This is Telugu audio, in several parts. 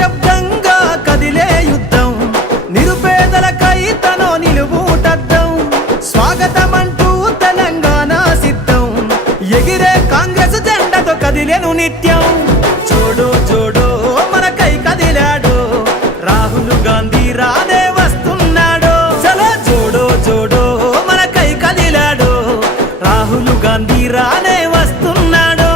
శబ్దంగా కదిలే యుద్ధం నిరుపేదలకై తనో నిలువుటద్దం స్వాగతమంటూ తెలంగాణ సిద్ధం ఎగిరే కాంగ్రెస్ జెండతో కదిలేను నిత్యం జోడో జోడో మనకై కదిలాడు రాహుల్ గాంధీ రానే వస్తున్నాడు చలో జోడో జోడో మనకై కదిలాడు రాహుల్ గాంధీ రానే వస్తున్నాడు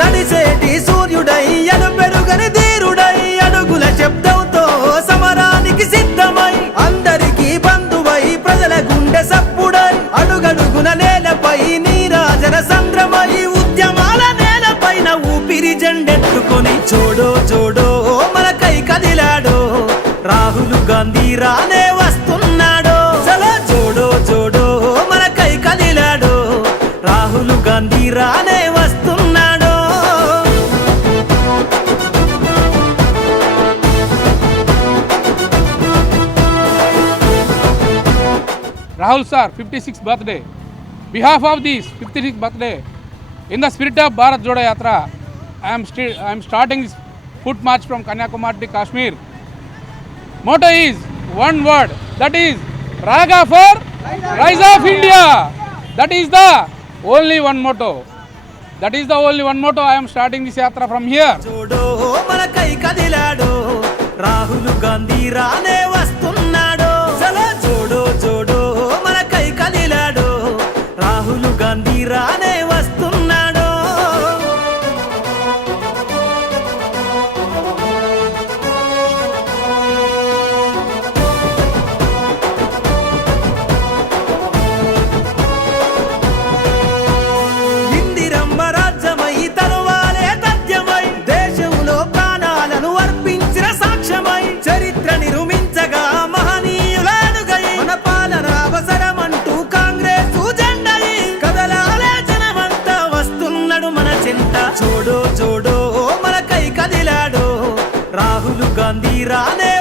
నడిసేటి సూర్యుడై పెరుగని ధీరుడై అడుగుల శబ్దంతో సమరానికి సిద్ధమై అందరికీ బంధువై ప్రజల గుండె సప్పుడై అడుగడుగున నేలపై నీరాజన సంద్రమై ఉద్యమాల నేలపైన ఊపిరి జెండెట్టుకొని జోడో జోడో మనకై కదిలాడు రాహుల్ గాంధీ రానే వస్తున్నాడు చలో జోడో జోడో మనకై కదిలాడు రాహుల్ గాంధీ రానే వస్తున్నాడు Rahul sir, 56th birthday. Behalf of this 56th birthday, in the spirit of Bharat Jodo Yatra, I am starting this foot march from Kanyakumari to Kashmir. Motto is one word, that is Raga for Rise of India. That is the only one motto. That is the only one motto. I am starting this yatra from here. Jodo మనకై కదిలాడు రాహుల్ గాంధీ రానే వస్తున్నాడు చలో జోడో జోడో మనకై కదిలాడు రాహుల్ గాంధీ రానే వస్తున్నాడు ఇందిరమ్మ రాజ్యమై తరువాలే తథ్యమై దేశంలో ప్రాణాలను అర్పించిన సాక్ష్యమై చరిత్ర నిర్మించగా మహనీయుల అడుగై మన పాలన అవసరమంటూ కాంగ్రెస్ జెండై కదలాలే జనమంతా వస్తున్నాడు మన చింత జోడో జోడో మనకై కదిలాడు రాహుల్ గాంధీ రానే